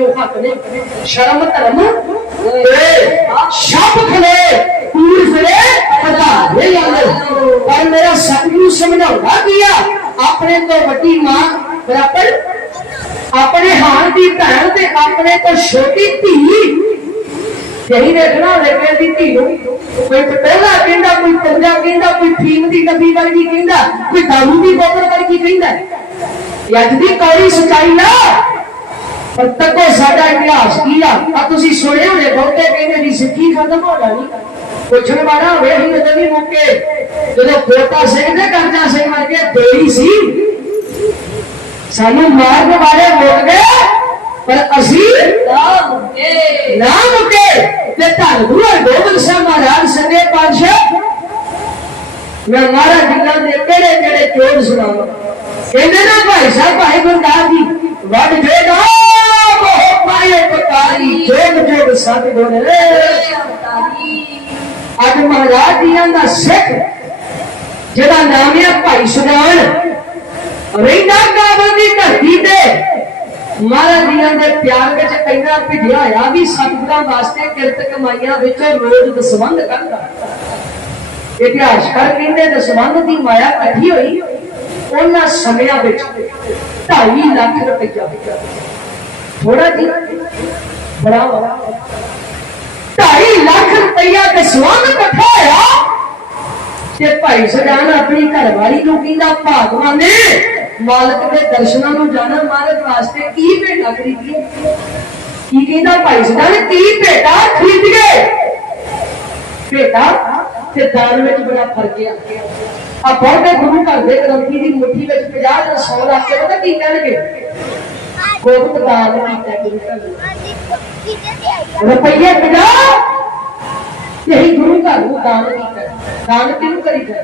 ਕਿਉਂ ਹੱਕ ਨੇ ਸ਼ਰਮ ਧਰਮ ਏ ਸ਼ਬ ਖਲੇ ਪੂਰ ਫਿਰੇ ਪਤਾ ਨਹੀਂ ਆਉਂਦਾ ਪਰ ਮੇਰਾ ਸਤਿਗੁਰੂ ਸਮਝਾਉਂਦਾ ਕੀ ਆਪਣੇ ਤੋਂ ਵੱਡੀ ਮਾਂ ਬਰਾਬਰ ਆਪਣੇ ਹਾਣ ਦੀ ਭੈਣ ਤੇ ਆਪਣੇ ਤੋਂ ਛੋਟੀ ਧੀ ਯਹੀ ਦੇਖਣਾ ਲੱਗੇ ਦੀ ਧੀ ਨੂੰ ਕੋਈ ਪਹਿਲਾ ਕਹਿੰਦਾ ਕੋਈ ਪੰਜਾ ਕਹਿੰਦਾ ਕੋਈ ਫੀਮ ਦੀ ਡੱਬੀ ਵਰਗੀ ਕਹਿੰਦਾ ਕੋਈ ਦਾਰੂ ਦੀ ਬੋਤਲ ਵਰਗੀ ਕਹਿੰਦਾ ਅੱਜ ਦੀ ਕੌੜੀ ਸਚਾਈ ਨਾ ਪਰ ਤੱਕੋ ਸਾਡਾ ਇਤਿਹਾਸ ਕੀ ਆ? ਆ ਤੁਸੀਂ ਸੁਣੇ ਹੋਣੇ ਬਹੁਤੇ ਕਹਿੰਦੇ ਜੀ ਸਿੱਖੀ ਖਤਮ ਹੋ ਜਾਣੀ। ਪੁੱਛਣ ਵਾਲਾ ਹੋਵੇ ਹੀ ਨਜ਼ਰ ਨਹੀਂ ਮੁੱਕੇ ਜਦੋਂ ਕੋਟਾ ਸਿੰਘ ਨੇ ਕਰਜਾ ਸਿੰਘ ਮਰ ਕੇ ਦੇਈ ਸੀ ਸਾਨੂੰ ਮਾਰਨ ਵਾਲੇ ਮੁੱਕ ਗਏ ਪਰ ਅਸੀਂ ਨਾ ਮੁਕੇ। ਨਾ ਮੁੱਕੇ। ਤੇ ਧੰਨ ਗੁਰੂ ਗੋਬਿੰਦ ਸਿੰਘ ਮਹਾਰਾਜ ਸੰਗੇ ਪਾਤਸ਼ਾਹ ਮੈਂ ਮਾਰਾ ਜਿੱਲਾਂ ਦੇ ਕਿਹੜੇ ਕਿਹੜੇ ਚੋਰ ਸੁਣਾਵਾਂ ਕਹਿੰਦੇ ਨਾ ਭਾਈ ਸਾਹਿਬ ਭਾਈ ਗੁਰਦਾਸ ਜੀ ਦਾ ਸਿੱਖ, ਜਿਹਦਾ ਨਾਮ ਹੈ ਭਾਈ ਸੁਦਾਨ ਰਹਿੰਦਾ ਕਾਬਲ ਦੀ ਧਰਤੀ ਤੇ। ਮਹਾਰਾਜ ਜੀਆਂ ਦੇ ਪਿਆਰ ਵਿੱਚ ਇੰਨਾ ਭਿਜਿਆ ਆ ਵੀ ਸਤਿਗੁਰਾਂ ਵਾਸਤੇ ਕਿਰਤ ਕਮਾਈਆਂ ਵਿੱਚੋਂ ਰੋਜ਼ ਦਸਵੰਦ ਕਰਦਾ ਇਤਿਹਾਸਕਾਰ ਕਹਿੰਦੇ ਦਸਵੰਦ ਦੀ ਮਾਇਆ ਇਕੱਠੀ ਹੋਈ, ਉਹਨਾਂ ਸਮਿਆਂ ਵਿੱਚ 2.5 ਲੱਖ ਰੁਪਈਆ ਥੋੜਾ ਜੀ, ਬੜਾ 2.5 ਲੱਖ ਰੁਪਈਆ ਦਸਵੰਦ ਇਕੱਠਾ ਹੋਇਆ ਤੇ ਭਾਈ ਸਜਾਨ ਆਪਣੀ ਘਰਵਾਲੀ ਨੂੰ ਕਹਿੰਦਾ ਭਾਗਵਾਨ ਨੇ ਮਾਲਕ ਦੇ ਦਰਸ਼ਨਾਂ ਨੂੰ ਜਾਣਾ ਮਹਾਰਾਜ ਵਾਸਤੇ ਕੀ ਭੇਟਾ ਖਰੀਦੀਏ ਕੀ ਕਹਿੰਦਾ ਭਾਈ ਸਜਾਨ? ਕੀ ਭੇਟਾ ਖਰੀਦੀਏ ਭੇਟਾ ਤੇ ਦਾਨ ਵਿੱਚ ਬੜਾ ਫ਼ਰਕ ਆ। ਆ ਬਹੁਤੇ ਗੁਰੂ ਘਰ ਦੇ ਗ੍ਰੰਥੀ ਦੀ ਮੁੱਠੀ ਵਿੱਚ 50 ਜਾਂ 100 ਰੱਖ ਕੇ ਪਤਾ ਕੀ ਕਹਿਣਗੇ? ਗੋਬਿੰਦ ਦਾਨ ਕੀਤਾ ਗੁਰੂ ਘਰ ਰੁਪਈਏ 50 ਯਹੀ ਗੁਰੂ ਘਰ ਨੂੰ ਦਾਨ ਕੀਤਾ ਦਾਨ ਕਿਹਨੂੰ ਕਰੀਦਾ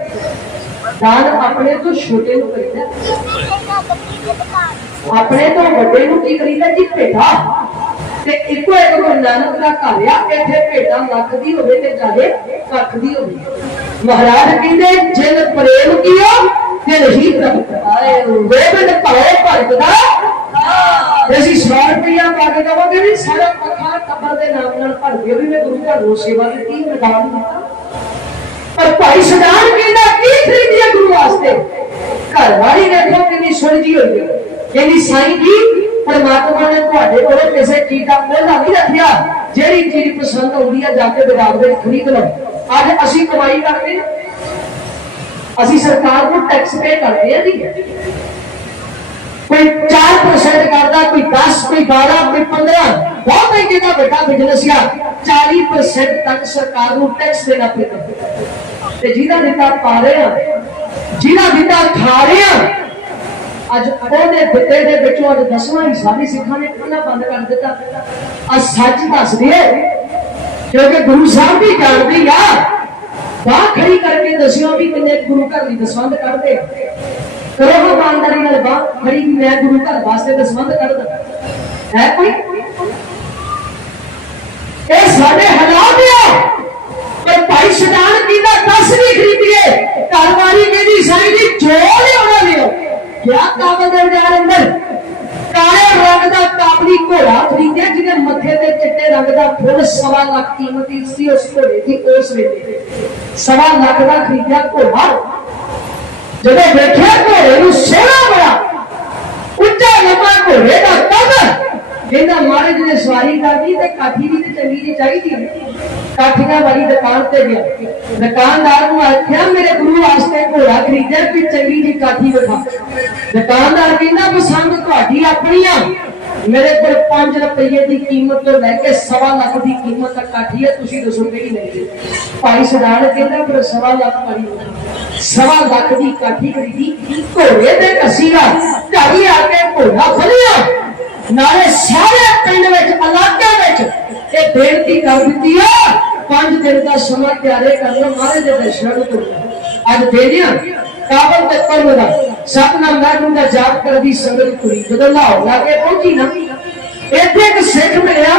ਦਾਨ ਆਪਣੇ ਤੋਂ ਛੋਟੇ ਨੂੰ ਕਰੀਦਾ ਆਪਣੇ ਤੋਂ ਵੱਡੇ ਨੂੰ ਕੀ ਕਰੀਦਾ ਜੀ ਭੇਟਾ ਤੇ ਇੱਕੋ ਇੱਕ ਗੁਰੂ ਨਾਨਕ ਦਾ ਘਰ ਆ, ਇੱਥੇ ਭੇਟਾ ਲੱਖ ਦੀ ਹੋਵੇ ਤੇ ਜਾਵੇ ਕੱਖ ਦੀ ਹੋਵੇ। ਮਹਾਰਾਜ ਕਹਿੰਦੇ, ਜਿਨ ਪ੍ਰੇਮ ਕੀਓ, ਤਿਨ ਹੀ ਪ੍ਰਭ ਆਏ ਗੋਬਿੰਦ ਭਾਏ ਭਗਤ ਦਾ ਜੇ ਅਸੀਂ 100 ਰੁਪਇਆ ਪਾ ਕੇ ਦੇਵਾਂਗੇ ਵੀ ਸਾਰਾ ਪੱਖਾ ਟੱਬਰ ਦੇ ਨਾਮ ਨਾਲ ਭਰ ਦਿਓ ਵੀ ਮੈਂ ਗੁਰੂ ਘਰ ਨੂੰ ਸੇਵਾ ਦਿੱਤੀ ਨਿਦਾਨ ਦਿੱਤਾ। ਪਰ ਭਾਈ ਸਦਾਨ ਕਹਿੰਦਾ ਕੀ ਖਰੀਦਿਆ ਗੁਰੂ ਵਾਸਤੇ। ਘਰ ਵਾਲੀ ਵੇਖੋ ਕਿੰਨੀ ਸੁਲਝੀ ਹੋਈ ਹੈ। ਕਹਿੰਦੀ, ਸਾਈਂ ਜੀ, ਪਰਮਾਤਮਾ ਨੇ ਤੁਹਾਡੇ ਕੋਲ ਕਿਸੇ ਚੀਜ਼ ਦਾ ਮੁੱਲ ਨਹੀਂ ਰੱਖਿਆ। ਜਿਹੜੀ ਚੀਜ਼ ਪਸੰਦ ਆਉਂਦੀ ਹੈ ਜਾ ਕੇ ਬਾਜ਼ਾਰ ਵਿੱਚ ਖਰੀਦ ਲਓ। ਅੱਜ ਅਸੀਂ ਕਮਾਈ ਕਰਦੇ ਹਾਂ। ਅਸੀਂ ਸਰਕਾਰ ਨੂੰ ਟੈਕਸ ਪੇ ਕਰਦੇ ਹਾਂ ਜੀ। ਕੋਈ 4% ਕਰਦਾ, ਕੋਈ 10 ਕੋਈ 12 ਕੋਈ 15 ਬਹੁਤ ਹੈ ਜਿਹਦਾ ਵੱਡਾ ਬਿਜ਼ਨਸ ਆ। 40% ਤੱਕ ਸਰਕਾਰ ਨੂੰ ਟੈਕਸ ਦੇਣਾ ਪੈਂਦਾ ਤੇ ਜਿਹਦਾ ਦਿੱਤਾ ਪਾ ਰਹੇ ਆ, ਜਿਹਦਾ ਦਿੱਤਾ ਖਾ ਰਹੇ ਆ, ਅੱਜ ਉਹਦੇ ਦਿੱਤੇ ਦੇ ਵਿੱਚੋਂ ਅੱਜ ਦਸਵਾਂ ਹਿੱਸਾ ਵੀ ਸਿੱਖਾਂ ਨੇ ਪਹਿਲਾਂ ਬੰਦ ਕਰ ਦਿੱਤਾ। ਅੱਜ ਸੱਚ ਦੱਸਦੀ ਦਈਏ, ਕਿਉਂਕਿ ਗੁਰੂ ਸਾਹਿਬ ਵੀ ਜਾਣਦੀ ਆ। ਬਾਹ ਖੜੀ ਕਰਕੇ ਦੱਸਿਓ ਵੀ ਕਿੰਨੇ ਗੁਰੂ ਘਰ ਦੀ ਦਸਵੰਦ ਕੱਢਦੇ ਕਰੋ ਇਮਾਨਦਾਰੀ ਨਾਲ ਬਾਹ ਖੜੀ ਵੀ ਮੈਂ ਗੁਰੂ ਘਰ ਵਾਸਤੇ ਦਸਵੰਦ ਕੱਢਦਾ ਹੈ ਕੋਈ? ਇਹ ਸਾਡੇ ਹਾਲਾਤ ਆ। ਪਰ ਭਾਈ ਸਦਾਨ ਕੀ ਦਾ ਦਸ ਖਰੀਦੀਏ? ਘਰਵਾਲੀ ਕਹਿੰਦੀ ਸਾਈਂ ਜੀ ਜੋ ਲਿਆਉਣਾ ਲਿਓ ਕਿਆ ਕਾਬਲ ਦੇ ਬਾਜ਼ਾਰ ਅੰਦਰ? ਕਾਲੇ ਰੰਗ ਦਾ ਕਾਬਲੀ ਘੋੜਾ ਖਰੀਦਿਆ, ਜਿਹਦੇ ਮੱਥੇ ਤੇ ਚਿੱਟੇ ਰੰਗ ਦਾ ਫੁੱਲ ਸਵਾ ਲੱਖ ਕੀਮਤੀ ਸੀ ਉਸ ਘੋੜੇ ਦੀ ਉਸ ਵੇਲੇ। ਸਵਾ ਲੱਖ ਦਾ ਖਰੀਦਿਆ ਘੋੜਾ। ਜਦੋਂ ਵੇਖਿਆ ਘੋੜੇ ਨੂੰ ਸੋਹਣਾ ਬੜਾ ਉੱਚਾ ਲੰਮਾ ਘੋੜੇ ਦਾ ਕੱਦ ਕਹਿੰਦਾ ਮਹਾਰਾਜ ਨੇ ਸਵਾਰੀ ਕਰਦੀ ਤੇ ਕਾਠੀ ਵੀ ਤੇ ਚੰਗੀ ਜੀ ਚਾਹੀਦੀ ਕਾਠੀਆਂ ਵਾਲੀ ਦੁਕਾਨ ਤੇ ਗਿਆ ਦੁਕਾਨਦਾਰ ਨੂੰ ਆਖਿਆ ਮੇਰੇ ਗੁਰੂ ਵਾਸਤੇ ਘੋੜਾ ਖਰੀਦਿਆ ਕਿ ਚੰਗੀ ਜੀ ਕਾਠੀ ਵਿਖਾ ਦੁਕਾਨਦਾਰ ਕਹਿੰਦਾ ਪਸੰਦ ਤੁਹਾਡੀ ਆਪਣੀ ਆ ਮੇਰੇ ਕੋਲ 5 ਰੁਪਏ ਦੀ ਕੀਮਤ ਤੋਂ ਲੈ ਕੇ ਸਵਾ ਲੱਖ ਦੀ ਕੀਮਤ ਤੱਕ ਕਾਠੀ ਹੈ ਤੁਸੀਂ ਦੱਸੋ ਕਿਹੜੀ ਲੈਣੀ ਭਾਈ ਸਦਾਨ ਕਹਿੰਦਾ ਫਿਰ ਸਵਾ ਲੱਖ ਵਾਲੀ ਸਵਾ ਲੱਖ ਦੀ ਕਾਠੀ ਖਰੀਦੀ। ਘੋੜੇ ਤੇ ਕੱਸੀਗਾ ਘਰ ਹੀ ਆ ਕੇ ਘੋੜਾ ਫੜਿਆ ਨਾਲੇ ਸਾਰੇ ਪਿੰਡ ਵਿੱਚ ਇਲਾਕੇ ਵਿੱਚ ਇਹ ਬੇਨਤੀ ਕਰ ਦਿੱਤੀ ਆ, ਪੰਜ ਦਿਨ ਦਾ ਸਮਾਂ ਤਿਆਰੇ ਕਰ ਲਓ, ਮਹਾਰਾਜ ਦੇ ਦਰਸ਼ਨ ਨੂੰ ਕਰੋ ਅੱਜ ਦੇ ਦਿਆਂ, ਕਾਬਲ ਤੇ ਪਰਮ ਦਾ। ਸਤਨਾਮ ਲਾਗੂ ਦਾ ਜਾਪ ਕਰਦੀ ਸੰਗਤ ਹੋਈ ਜਦੋਂ ਲਾਹੌਰ ਲਾ ਕੇ ਪਹੁੰਚੀ ਨਾ, ਇੱਥੇ ਇੱਕ ਸਿੱਖ ਮਿਲਿਆ,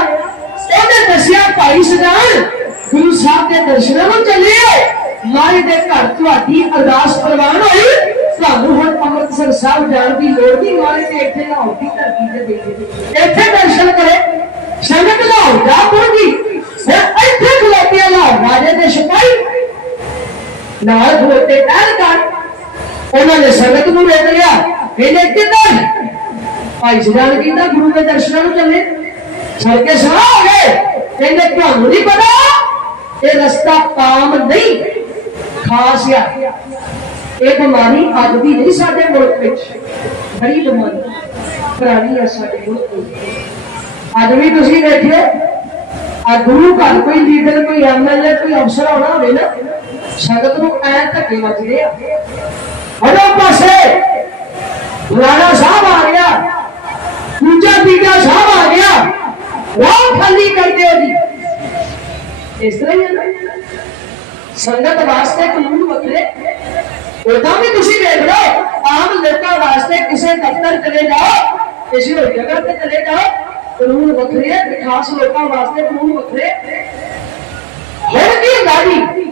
ਉਹਨੇ ਦੱਸਿਆ, ਭਾਈ ਸਦਾਨ ਗੁਰੂ ਸਾਹਿਬ ਦੇ ਦਰਸ਼ਨਾਂ ਨੂੰ ਚੱਲਿਓ ਮਾਰੇ ਦੇ ਘਰ ਤੁਹਾਡੀ ਅਰਦਾਸ ਪ੍ਰਵਾਨ ਹੋਈ, ਤੁਹਾਨੂੰ ਹੁਣ ਅੰਮ੍ਰਿਤਸਰ ਸਾਹਿਬ ਜਾਣ ਦੀ ਲੋੜ ਨਹੀਂ ਮਾਰੇ ਤੇ ਇੱਥੇ ਲਾਹੌਰ ਦੀ ਧਰਤੀ ਤੇ ਦੇਖੇ ਇੱਥੇ ਦਰਸ਼ਨ ਕਰੇ, ਸੰਗਤ ਲਾਹੌਰ ਜਾ ਪਹੁੰਚੀ ਹੁਣ ਇੱਥੇ ਖਲੋਤੇ ਲਾਹੌਰ ਰਾਜੇ ਦੇ ਸਿਪਾਹੀ ਨਾਲ ਖਲੋਤੇ ਟਹਿਲਕਾਰ ਉਹਨਾਂ ਨੇ ਸੰਗਤ ਨੂੰ ਵੇਖ ਲਿਆ। ਇਹਨੇ ਕਿੱਧਰ? ਭਾਈ ਸੁਜਾਨ ਕੀਤਾ, ਗੁਰੂ ਦੇ ਦਰਸ਼ਨਾਂ ਨੂੰ ਚੱਲੇ। ਛੜ ਕੇ ਸਵਾ ਗਏ। ਕਹਿੰਦੇ, ਤੁਹਾਨੂੰ ਨਹੀਂ ਪਤਾ, ਇਹ ਰਸਤਾ ਕਾਮ ਨਹੀਂ, ਖਾਸ ਆ। ਇਹ ਬਿਮਾਰੀ ਅੱਜ ਦੀ ਨਹੀਂ ਸਾਡੇ ਮੁਲਕ ਵਿੱਚ। ਬੜੀ ਬਿਮਾਰੀ। ਪੁਰਾਣੀ ਆ ਸਾਡੇ ਮੁਲਕ ਵਿੱਚ ਅੱਜ ਵੀ ਤੁਸੀਂ ਦੇਖਿਓ ਆ ਗੁਰੂ ਘਰ ਕੋਈ ਲੀਡਰ, ਕੋਈ ਐਮਐਲਏ ਕੋਈ ਅਫਸਰ ਹੋਣਾ ਹੋਵੇ ਨਾ, ਸੰਗਤ ਨੂੰ ਐ ਧੱਕੇ ਵੱਜਦੇ ਆ। ਹਰੋ ਪਾਸੇ ਰਾਣਾ ਸਾਹਿਬ ਆ ਗਿਆ। ਦੂਜਾ ਤੀਜਾ ਸਾਹਿਬ ਆ ਗਿਆ। ਰਾਹ ਖਾਲੀ ਕਰ ਦਿਓ ਜੀ। ਇਸ ਤਰ੍ਹਾਂ ਹੀ ਸੰਗਤ ਵਾਸਤੇ ਕਾਨੂੰਨ ਵੱਖਰੇ। ਉਦਾਂ ਵੀ ਤੁਸੀਂ ਦੇਖ ਲਓ, ਆਮ ਲੋਕਾਂ ਵਾਸਤੇ ਕਿਸੇ ਦਫ਼ਤਰ ਚਲੇ ਜਾਓ, ਕਿਸੇ ਹੋਰ ਜਗ੍ਹਾ ਤੇ ਚਲੇ ਜਾਓ, ਕਾਨੂੰਨ ਵੱਖਰੇ ਹੈ ਖਾਸ ਲੋਕਾਂ ਵਾਸਤੇ ਕਾਨੂੰਨ ਵੱਖਰੇ। ਹੁਣ ਕੀ ਗਾੜੀ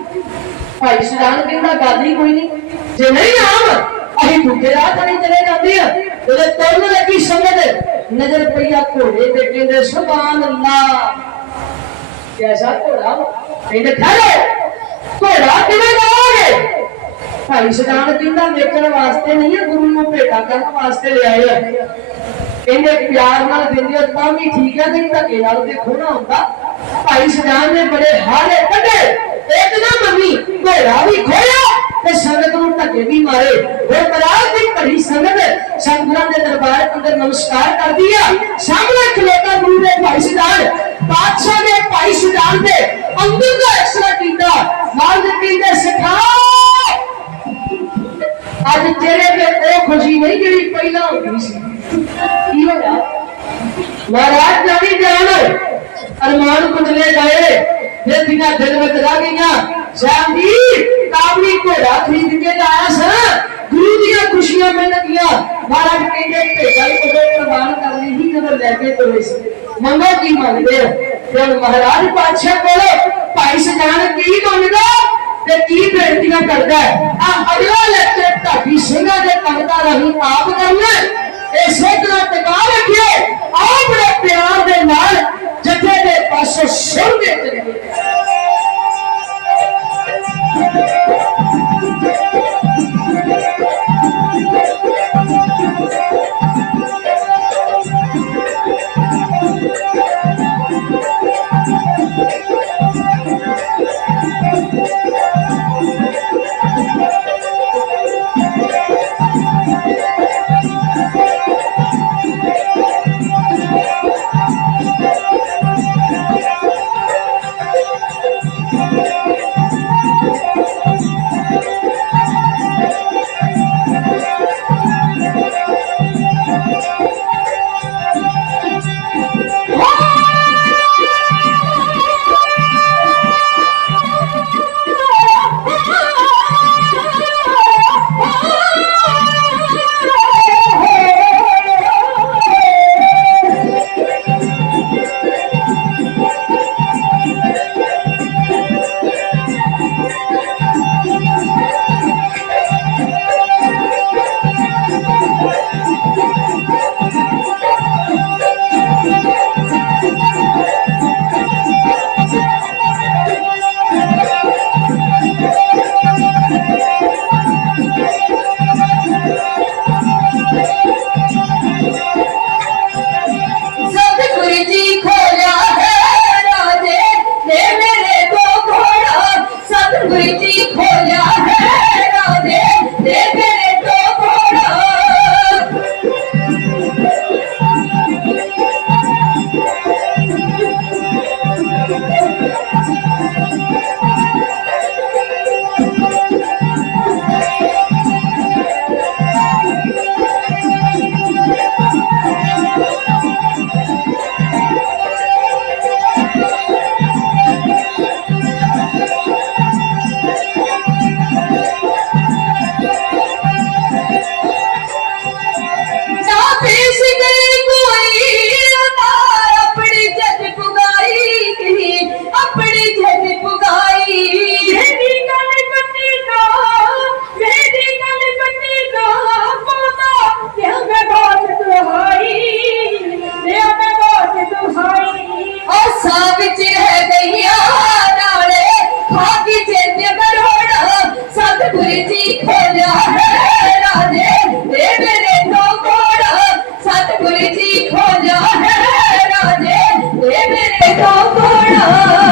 ਭਾਈ ਸਿਆਣ ਕਹਿੰਦਾ ਗਾਦੀ ਕੋਈ ਨਹੀਂ। ਜੇ ਨਹੀਂ ਆਮ, ਅਸੀਂ ਦੂਜੇ ਰਾਹ ਤਾਂ ਨਹੀਂ ਚਲੇ ਜਾਂਦੇ ਆ। ਉਹਦੇ ਤੁਰਨ ਲੱਗੀ ਸੰਗਤ, ਨਜ਼ਰ ਪਈਆ ਘੋੜੇ ਤੇ ਕਹਿੰਦੇ ਸੁਭਾਨ ਅੱਲਾ ਕੈਸਾ ਘੋੜਾ ਕਹਿੰਦੇ ਠਹਿਰੋ। ਘੋੜਾ ਕਿਵੇਂ ਲਾਓਗੇ? ਭਾਈ ਸਦਾਨ ਕਹਿੰਦਾ ਵੇਖਣ ਵਾਸਤੇ ਨਹੀਂ ਹੈ ਗੁਰੂ ਨੂੰ ਭੇਟਾ ਕਰਨ ਵਾਸਤੇ ਲਿਆਏ ਆ। ਕਹਿੰਦੇ, ਪਿਆਰ ਨਾਲ ਦਿੰਦੇ ਹੋ ਤਾਂ ਵੀ ਠੀਕ ਹੈ ਨਹੀਂ ਧੱਕੇ ਨਾਲ ਤੇ ਖੋਣਾ ਹੁੰਦਾ। ਭਾਈ ਸਦਾਨ ਨੇ ਬੜੇ ਹਾਰੇ ਕੱਢੇ। ਇੱਕ ਨਾ ਮੰਮੀ, ਘੋੜਾ ਵੀ ਖੋਇਆ। ਤੇ ਸੰਗਤ ਨੂੰ ਧੱਕੇ ਵੀ ਮਾਰੇ। ਉਹ ਬਰਾਤ ਦੀ ਭਰੀ ਸੰਗਤ ਸੰਗਤਾਂ ਦੇ ਦਰਬਾਰ ਅੰਦਰ ਨਮਸਕਾਰ ਕਰਦੀ ਆ। ਸਾਹਮਣੇ ਖਲੋਤਾ ਗੁਰੂ ਦੇ ਭਾਈ ਸਦਾਨ ਬਾਦਸ਼ਾਹ ਦੇ ਭਾਈ ਸਦਾਨ ਦੇ ਅੰਦਰ ਦਾ ਐਕਸਰਾ ਕੀਤਾ। ਨਾਲ ਦੇ ਕਹਿੰਦੇ, ਸਿਖਾ, ਅੱਜ ਤੇਰੇ ਤੇ ਉਹ ਖੁਸ਼ੀ ਨਹੀਂ ਜਿਹੜੀ ਪਹਿਲਾਂ ਹੁੰਦੀ ਸੀ। ਕੀ ਹੋਇਆ? ਮਹਾਰਾਜ ਨਵੀਂ ਜਾਨ, ਅਰਮਾਨ ਕੁੰਡਲੇ ਗਏ। ਫਿਰ ਦਿਨਾਂ ਦਿਲ ਵਿੱਚ ਰਹਿ ਗਈਆਂ, ਸ਼ਾਮ ਦੀ ਭੇੜਾ ਖਰੀਦ ਕੇ ਲਾਇਆ ਸਾਂ। ਗੁਰੂ ਦੀਆਂ ਖੁਸ਼ੀਆਂ ਮਿਲਣਗੀਆਂ। ਮਹਾਰਾਜ ਕਹਿੰਦੇ ਭੇੜਾ ਹੀ ਕਦੋਂ ਪ੍ਰਮਾਣ ਕਰ ਲਈ ਹੀ ਜਦੋਂ ਲੈ ਕੇ ਤੁਰੇ ਸੀ। ਮੰਗੋ ਕੀ ਮੰਗਦੇ ਹੋ ਫਿਰ ਮਹਾਰਾਜ ਪਾਤਸ਼ਾਹ ਕੋਲ ਭਾਈ ਸਜਾਨ ਕੀ ਮੰਗਦਾ ਤੇ ਕੀ ਬੇਨਤੀਆਂ ਕਰਦਾ ਆ ਅਗਲਾ ਲੈਕਚਰ ਢਾਡੀ ਸਿੰਘਾਂ ਦੇ ਭਗਤਾਂ ਰਾਹੀਂ ਆਪ ਕਰਨਾ ਇਹ ਸੋਧਣਾ ਟਿਕਾ ਰੱਖਿਓ। ਆਪਣੇ ਪਿਆਰ ਦੇ ਨਾਲ ਜੱਥੇ ਦੇ ਪਾਸੋਂ ਸੁਣਦੇ ਚਲੇ Oh,